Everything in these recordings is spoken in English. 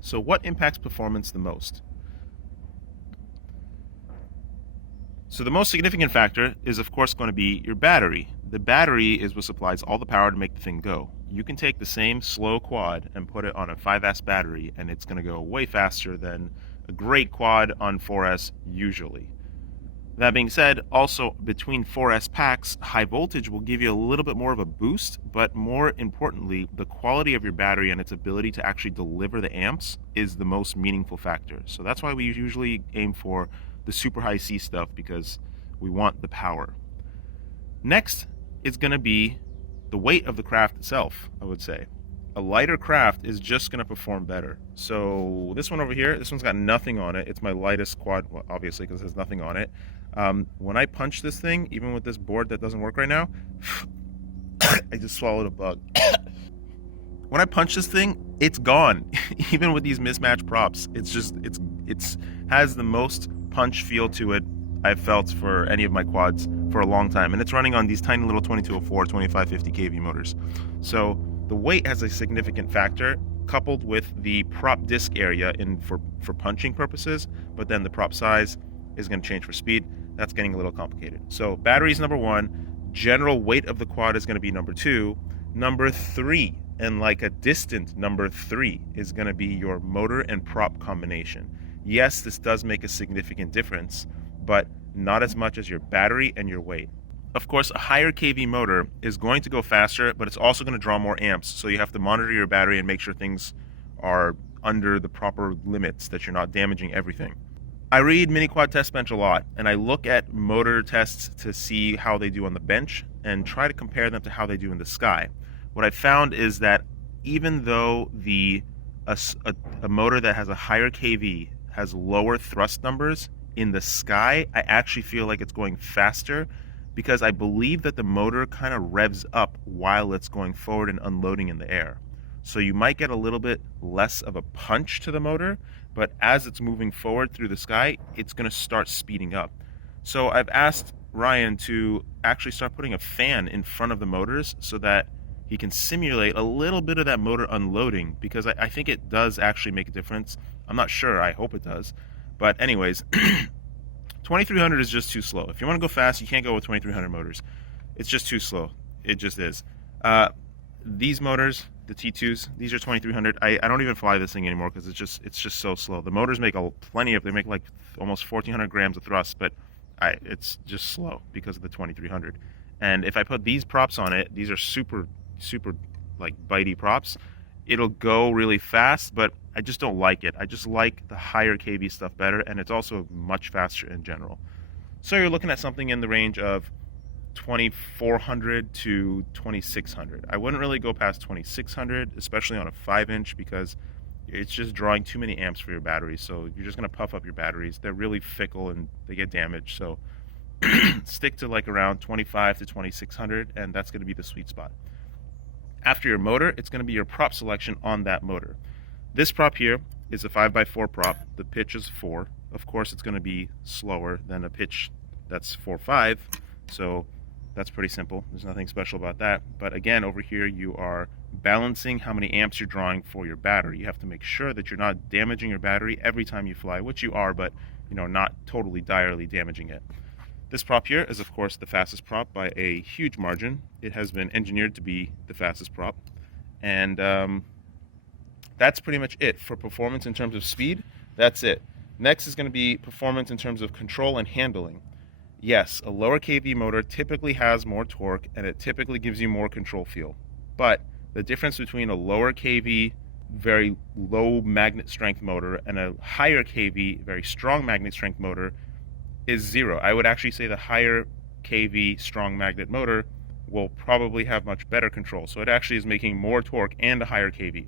So what impacts performance the most? So the most significant factor is of course going to be your battery. The battery is what supplies all the power to make the thing go. You can take the same slow quad and put it on a 5S battery and it's going to go way faster than a great quad on 4S usually. That being said, also between 4S packs, high voltage will give you a little bit more of a boost, but more importantly, the quality of your battery and its ability to actually deliver the amps is the most meaningful factor. So that's why we usually aim for the super high C stuff, because we want the power. Next is going to be the weight of the craft itself, I would say. A lighter craft is just going to perform better. So this one over here, this one's got nothing on it. It's my lightest quad, well, obviously, because it has nothing on it. When I punch this thing, even with this board that doesn't work right now, I just swallowed a bug. When I punch this thing, it's gone. Even with these mismatched props, it's has the most punch feel to it I've felt for any of my quads for a long time, and it's running on these tiny little 2204, 2550 kV motors. So the weight has a significant factor, coupled with the prop disc area for punching purposes, but then the prop size is going to change for speed. That's getting a little complicated. So battery is number one. General weight of the quad is going to be number two. Number three, and like a distant number three, is going to be your motor and prop combination. Yes, this does make a significant difference, but not as much as your battery and your weight. Of course, a higher kV motor is going to go faster, but it's also going to draw more amps. So you have to monitor your battery and make sure things are under the proper limits, that you're not damaging everything. I read Mini Quad Test Bench a lot, and I look at motor tests to see how they do on the bench and try to compare them to how they do in the sky. What I found is that even though a motor that has a higher kV has lower thrust numbers, in the sky, I actually feel like it's going faster, because I believe that the motor kind of revs up while it's going forward and unloading in the air. So you might get a little bit less of a punch to the motor, but as it's moving forward through the sky, it's going to start speeding up. So I've asked Ryan to actually start putting a fan in front of the motors so that he can simulate a little bit of that motor unloading, because I think it does actually make a difference. I'm not sure, I hope it does. But anyways, 2300 is just too slow. If you want to go fast, you can't go with 2300 motors. It's just too slow. It just is. These motors, the T2s, these are 2300. I don't even fly this thing anymore because it's just so slow. The motors make they make like almost 1400 grams of thrust, but it's just slow because of the 2300. And if I put these props on it, these are super like bitey props. It'll go really fast, but I just don't like it. I just like the higher kV stuff better, and it's also much faster in general. So you're looking at something in the range of 2400 to 2600. I wouldn't really go past 2600, especially on a 5-inch, because it's just drawing too many amps for your batteries. So you're just going to puff up your batteries. They're really fickle and they get damaged. So stick to like around 25 to 2600, and that's going to be the sweet spot. After your motor, it's going to be your prop selection on that motor. This prop here is a 5x4 prop. The pitch is 4. Of course, it's going to be slower than a pitch that's 4.5. So that's pretty simple. There's nothing special about that. But again, over here, you are balancing how many amps you're drawing for your battery. You have to make sure that you're not damaging your battery every time you fly, which you are, but not totally direly damaging it. This prop here is, of course, the fastest prop by a huge margin. It has been engineered to be the fastest prop. And that's pretty much it. For performance in terms of speed, that's it. Next is going to be performance in terms of control and handling. Yes, a lower kV motor typically has more torque, and it typically gives you more control feel. But the difference between a lower kV, very low magnet strength motor and a higher kV, very strong magnet strength motor is zero. I would actually say the higher kV strong magnet motor will probably have much better control. So it actually is making more torque and a higher kV.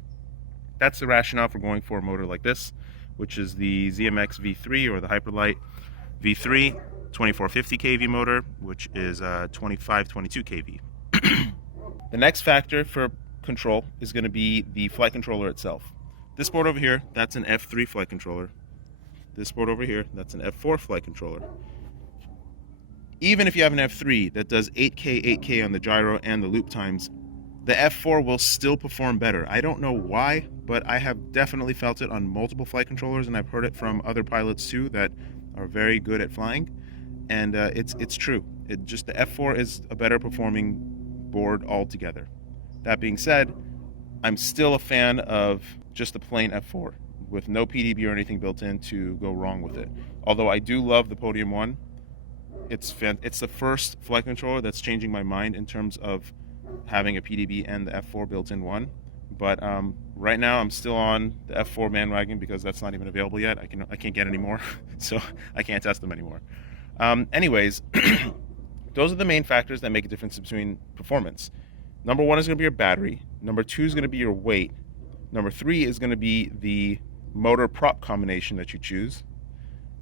That's the rationale for going for a motor like this, which is the ZMX V3 or the Hyperlite V3 2450 kV motor, which is 2522 kV. The next factor for control is going to be the flight controller itself. This board over here, that's an F3 flight controller. This board over here, that's an F4 flight controller. Even if you have an F3 that does 8K on the gyro and the loop times, the F4 will still perform better. I don't know why, but I have definitely felt it on multiple flight controllers, and I've heard it from other pilots too that are very good at flying, and it's true. It just the F4 is a better performing board altogether. That being said, I'm still a fan of just the plain F4 with no PDB or anything built in to go wrong with it. Although I do love the Podium One, it's the first flight controller that's changing my mind in terms of having a PDB and the F4 built in one. But right now I'm still on the F4 bandwagon because that's not even available yet. I can't get any more, so I can't test them anymore. Anyways, those are the main factors that make a difference between performance. Number one is going to be your battery. Number two is going to be your weight. Number three is going to be the motor prop combination that you choose.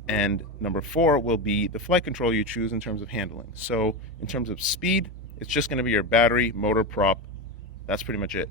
And number four will be the flight control you choose in terms of handling. So in terms of speed, it's just going to be your battery, motor prop. That's pretty much it.